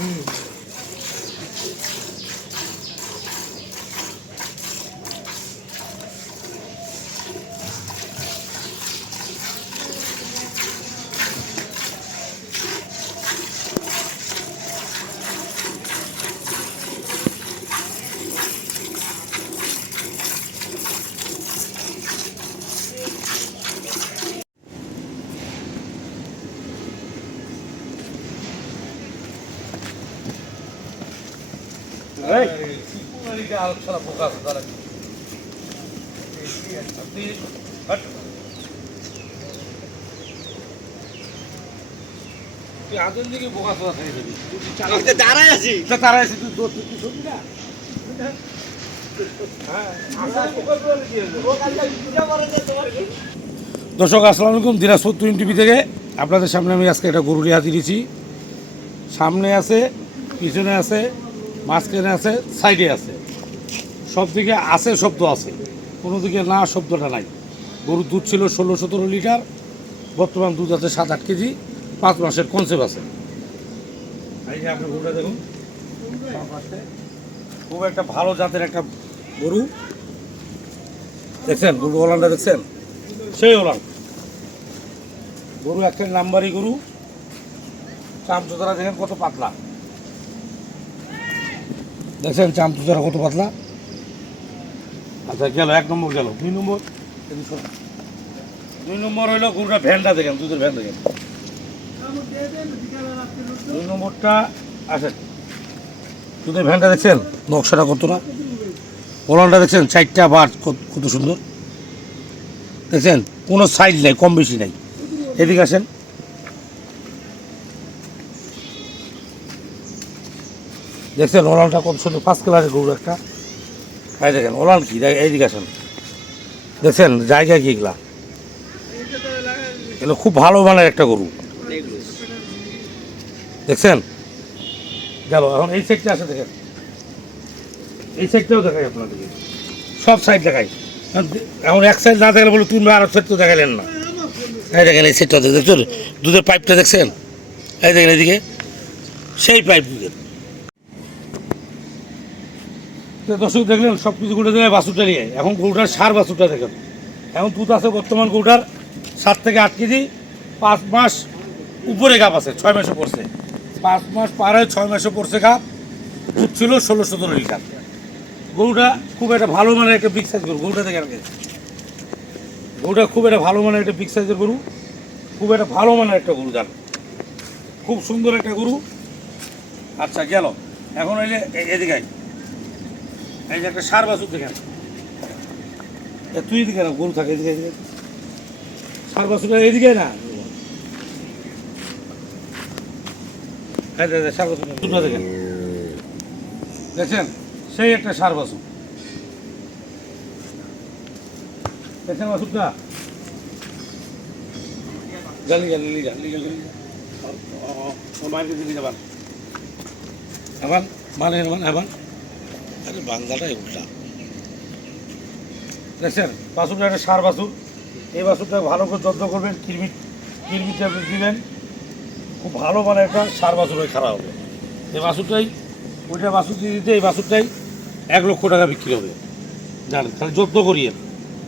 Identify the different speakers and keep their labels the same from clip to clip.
Speaker 1: Mm. দাঁড়ায় আছি।
Speaker 2: তুই তুই শুনবি না? থেকে দর্শক আসসালামু আলাইকুম দিনাজপুর টুইন টিভি থেকে। আপনাদের সামনে আমি আজকে একটা গরু হাতি দিয়েছি। সামনে আছে পিছনে আছে মাঝখানে আছে, সাইডে আছে। সব দিকে আছে, শব্দ আছে। কোনো দিকে না, শব্দটা নাই। গরুর দুধ ছিল ষোলো সতেরো লিটার। বর্তমান দুধ আছে সাত আট কেজি। পাঁচ মাসের কনসেপ্ট আছে। দেখুন। খুব একটা ভালো জাতের একটা গরু। দেখছেন? গরু ওলানটা দেখছেন? সেই ওলান গরু একটা নাম্বারই গরু। চামচোদারা দেখেন কত পাতলা। দেখছেন চামচোদারা কত পাতলা। আচ্ছা গেল এক নম্বর গেল। দুই নম্বর? দুই নম্বর হইল গরুটা ভ্যানটা দেখেন দুধের ভ্যান দেখেন। দুই নম্বরটা আসেন। দুধের ভ্যানটা দেখছেন? নকশাটা কত না? ওলানটা দেখছেন চারটা বার কত- কত সুন্দর। দেখছেন কোনো সাইড নাই কম বেশি নাই। এদিকে আসেন। দেখছেন ওলানটা কত সুন্দর ফার্স্ট ক্লাসের গরু একটা। এই দেখেন, ওলান কি? এইদিকে আসেন। দেখছেন, জায়গা কি এগুলা? এগুলো খুব ভালো মানের একটা গরু। দেখছেন? গেল, এখন এই সাইডটা আছে দেখেন। এই সাইডটাও দেখাই আপনাদেরকে। সব সাইড দেখাই। এখন এক সাইড না দেখালে বলে তুমি আর সাইড তো দেখালেন না। এই দেখেন, এই সাইডটা দেখছেন দুধের পাইপটা দেখছেন? এই দেখেন এদিকে সেই পাইপ দুধের। তো দর্শক দেখলেন সব কিছু গুলো দেয় বাছুরটা নিয়ে এখন গরুটার সার বাছুরটা দেখেন। এখন দুধ আছে বর্তমান গরুটার সাত থেকে আট কেজি, পাঁচ মাস উপরে গাপ আছে, ছয় মাসে পড়ছে। পাঁচ মাস পার হয়ে ছয় মাসে পড়ছে গাপ, দুধ ছিল ষোলো সতেরো লিটার। গরুটা খুব একটা ভালো মানের একটা বিগ সাইজ গরু, গরুটা দেখেন আগে। গরুটা খুব একটা ভালো মানের একটা বিগ সাইজের গরু, খুব একটা ভালো মানের একটা গরু জান। খুব সুন্দর একটা গরু। আচ্ছা গেল। এখন এলে এদিকে। এই যে একটা সার বাছুর দেখেন। তুই এদিকে না গরু থাকে এদিকে এদিকে। সার বাছুরটা এদিকে না। সার বাছুরটা দেখেন দেখছেন? সেই একটা সার বাছুর। দেখছেন বাছুরটা? গালি গালি লিগা লিগা লিগা মাইকে দিলি যাবান। আবার মানে মানে আবার। আরে বাংলাটাই উল্টা। দেখছেন বাছুরটা একটা সার বাছুর এই বাছুরটা ভালো করে যত্ন করবেন কিরমি কিরমি ট্যাবলেট দিবেন। খুব ভালো মানে একটা সার বাছুর হয়ে খারাপ হবে। এই বাছুরটাই ওইটা বাছুর দিয়ে দিতে, এই বাছুরটাই এক লক্ষ টাকা বিক্রি হবে। জানেন খালি যত্ন করিয়ে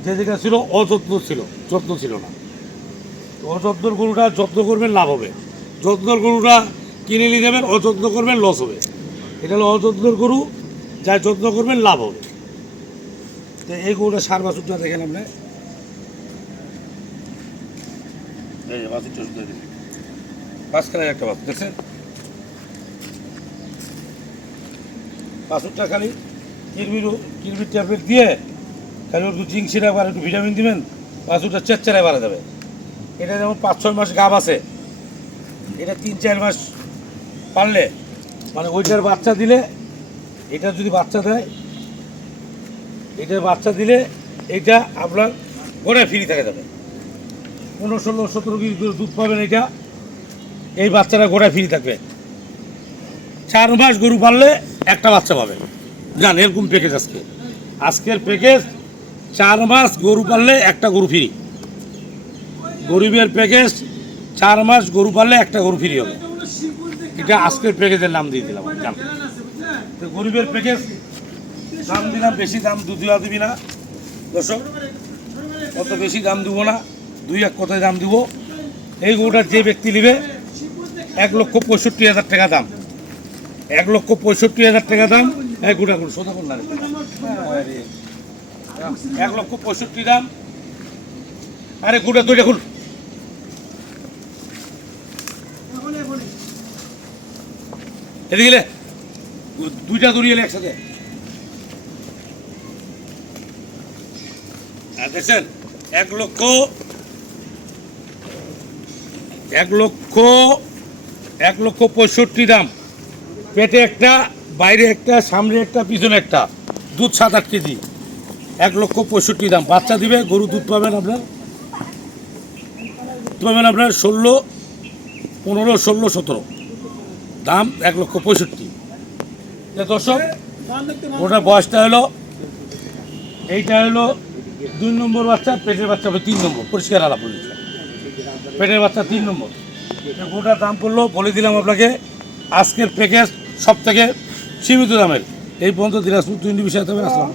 Speaker 2: যে যেটা ছিল, অযত্ন ছিল। যত্ন ছিল না। অযত্নর গরুটা যত্ন করবেন, লাভ হবে। যত্নর গরুটা কিনে নিয়ে যাবেন, অযত্ন করবেন, লস হবে। এটা হলো অযত্নর গরু। যা যত্ন করবেন, লাভ হবে। তো এই গরুটা সার বাছুরটা দেখেন আপনি। একটা খালি ট্যাবলেট দিয়ে খালি একটু একটু ভিটামিন বাড়া এটা যেমন পাঁচ ছয় মাস গাব আছে, এটা তিন চার মাস পারলে মানে ওইটার বাচ্চা দিলে এটা যদি বাচ্চা দেয়, এটা বাচ্চা দিলে এটা আপনার গোড়ায় ফ্রি থাকে যাবে। পনেরো, ষোলো, সতেরো কেজি করে দুধ পাবেন এটা, এই বাচ্চাটা গোড়ায় ফ্রি থাকবে। চার মাস গরু পাললে একটা বাচ্চা পাবে। জান, এরকম প্যাকেজ আজকে। আজকের প্যাকেজ চার মাস গরু পাললে একটা গরু ফ্রি। গরিবের প্যাকেজ চার মাস গরু পাললে একটা গরু ফ্রি হবে। এটা আজকের প্যাকেজের নাম দিয়ে দিলাম, জান। গরিবের প্যাকেজ দাম দিলাম বেশি দাম দু দেওয়া দিবি না। দর্শক অত বেশি দাম দিব না দুই এক কথায় দাম দিব। এই গরুটার যে ব্যক্তি নেবে এক লক্ষ পঁয়ষট্টি হাজার টাকা দাম। এক লক্ষ পঁয়ষট্টি হাজার টাকা দাম। এক গোটা গরু রে। আরে, এক লক্ষ পঁয়ষট্টি দাম। আরে গোটা দুইটা খুল। এদিকে। দুইটা দড়ি এলে একসাথে। দেখছেন, এক লক্ষ এক লক্ষ এক লক্ষ পঁয়ষট্টি দাম। পেটে একটা, বাইরে একটা, সামনে একটা, পিছনে একটা। দুধ সাত আট কেজি। এক লক্ষ পঁয়ষট্টি দাম। বাচ্চা দিবে গরু দুধ পাবেন আপনার। পাবেন আপনার ষোলো, পনেরো, ষোলো, সতেরো। দাম এক লক্ষ পঁয়ষট্টি। যে দর্শক বয়সটা হলো, এইটা হলো দুই নম্বর বাচ্চা, পেটের বাচ্চা তিন নম্বর, পরিষ্কার আলাপ বলেছে। পেটের বাচ্চা তিন নম্বর। ওটার দাম পড়ল, বলে দিলাম আপনাকে, আজকের প্যাকেজ সব থেকে সীমিত দামের। এই পর্যন্ত দিনাজপুর দুই বিষয় তবে আসলাম।